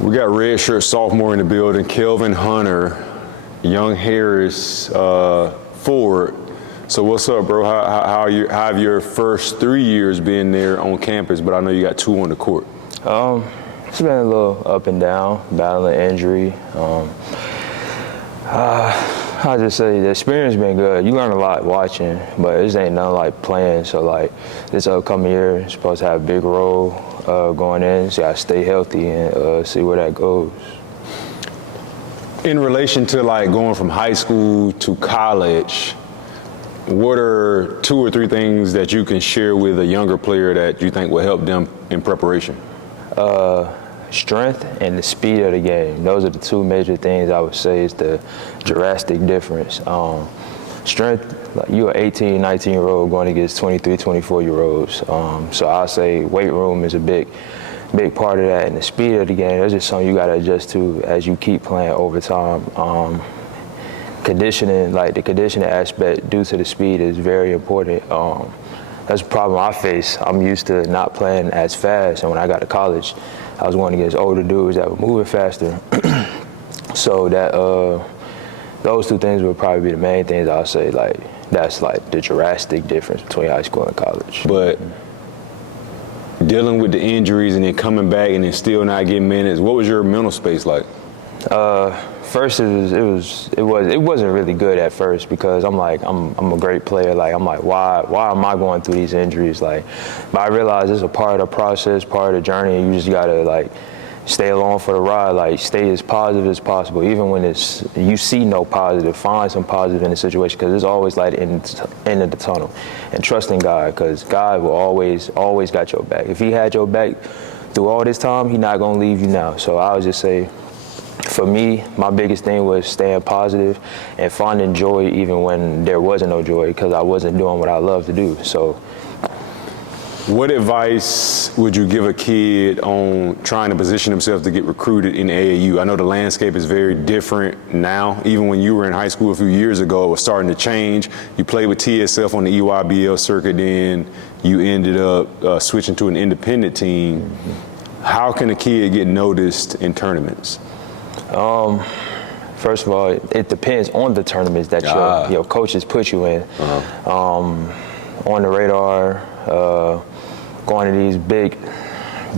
We got redshirt sophomore in the building, Kelvin Hunter, Young Harris forward. So what's up, bro? How have your first 3 years been there on campus? But I know you got 2 on the court. It's been a little up and down, battling injury. I'll just say the experience been good. You learn a lot watching, but this ain't nothing like playing. So like this upcoming year is supposed to have a big role going in. So I stay healthy and see where that goes. In relation to like going from high school to college, what are 2 or 3 things that you can share with a younger player that you think will help them in preparation? Strength and the speed of the game. Those are the 2 major things I would say is the drastic difference. Strength, like you're an 18, 19-year-old going against 23, 24-year-olds. So I'll say weight room is a big part of that. And the speed of the game, that's just something you got to adjust to as you keep playing over time. Conditioning, like the conditioning aspect due to the speed is very important. That's a problem I face. I'm used to not playing as fast, and when I got to college, I was going against older dudes that were moving faster. So that those 2 things would probably be the main things I'll say. Like that's like the drastic difference between high school and college. But dealing with the injuries and then coming back and then still not getting minutes, what was your mental space like? First, it wasn't really good at first because I'm a great player. Like I'm like, why am I going through these injuries? Like, but I realized it's a part of the process, part of the journey. And you just gotta like stay along for the ride. Like stay as positive as possible, even when you see no positive. Find some positive in the situation because there's always light in the end of the tunnel. And trust in God because God will always got your back. If He had your back through all this time, He's not gonna leave you now. So I would just say, for me, my biggest thing was staying positive and finding joy even when there wasn't no joy because I wasn't doing what I love to do. So, what advice would you give a kid on trying to position himself to get recruited in AAU? I know the landscape is very different now. Even when you were in high school a few years ago, it was starting to change. You played with TSF on the EYBL circuit, then you ended up switching to an independent team. Mm-hmm. How can a kid get noticed in tournaments? First of all, it depends on the tournaments that your coaches put you in. Uh-huh. On the radar, going to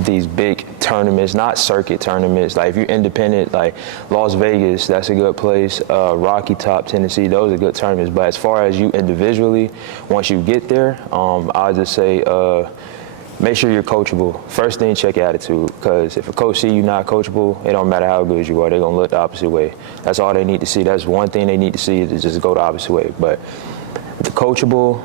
these big tournaments, not circuit tournaments. Like if you're independent, like Las Vegas, that's a good place. Rocky Top, Tennessee, those are good tournaments. But as far as you individually, once you get there, I'll just say, make sure you're coachable. First thing, check your attitude, because if a coach see you not coachable, it don't matter how good you are, they're gonna look the opposite way. That's all they need to see. That's one thing they need to see is just go the opposite way. But the coachable,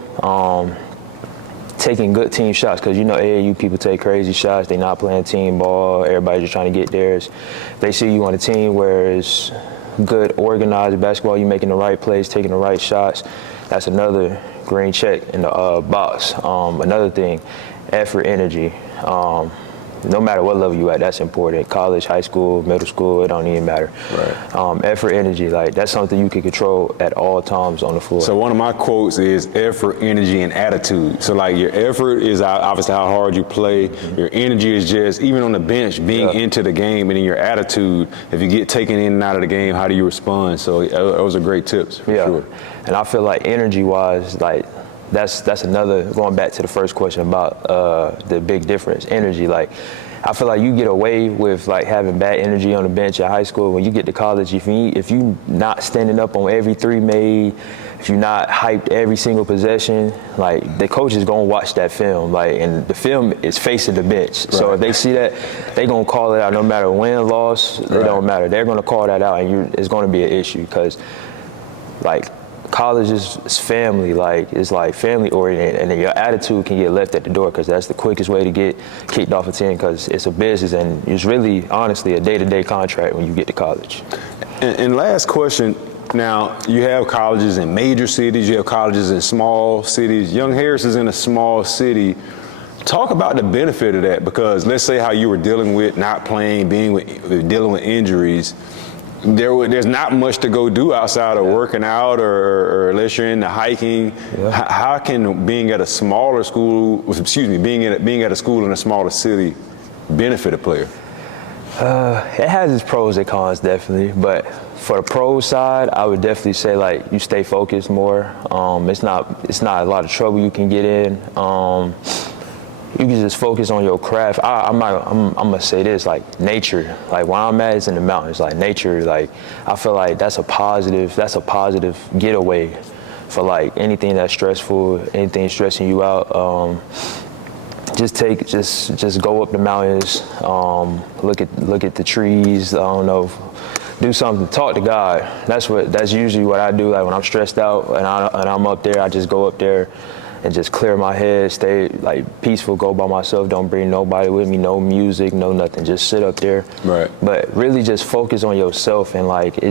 taking good team shots, because you know AAU people take crazy shots. They're not playing team ball. Everybody's just trying to get theirs. If they see you on a team where it's good, organized basketball, you making the right plays, taking the right shots, that's another green check in the box. Another thing, effort, energy. No matter what level you at, that's important. College, high school, middle school, it don't even matter. Right. Effort, energy, like that's something you can control at all times on the floor. So one of my quotes is effort, energy, and attitude. So like your effort is obviously how hard you play. Mm-hmm. Your energy is just, even on the bench, being into the game, and then your attitude, if you get taken in and out of the game, how do you respond? So those are great tips for sure. And I feel like energy-wise, like, that's another, going back to the first question about the big difference, energy. Like, I feel like you get away with like having bad energy on the bench at high school. When you get to college, if you not standing up on every 3 made, if you're not hyped every single possession, like the coach is gonna watch that film, like, and the film is facing the bench. Right. So if they see that, they gonna call it out no matter win, loss, it don't matter. They're gonna call that out, and it's gonna be an issue because, like, college is family, like it's like family oriented, and then your attitude can get left at the door because that's the quickest way to get kicked off a team because it's a business and it's really honestly a day-to-day contract when you get to college. And last question, now you have colleges in major cities, you have colleges in small cities. Young Harris is in a small city. Talk about the benefit of that, because let's say how you were dealing with not playing, dealing with injuries. There's not much to go do outside of working out or unless you're into hiking. Yeah. How can being at a smaller school, being at a school in a smaller city benefit a player? It has its pros and cons, definitely. But for the pro side, I would definitely say like you stay focused more. It's not a lot of trouble you can get in. You can just focus on your craft. I'm gonna say this, like nature. Like where I'm at is in the mountains. Like nature, like I feel like that's a positive getaway for like anything that's stressful, anything stressing you out. Just go up the mountains, look at the trees. I don't know, do something, talk to God. That's usually what I do. Like when I'm stressed out and I'm up there, I just go up there and just clear my head, stay like peaceful, go by myself, don't bring nobody with me, no music, no nothing, just sit up there. Right. But really just focus on yourself and like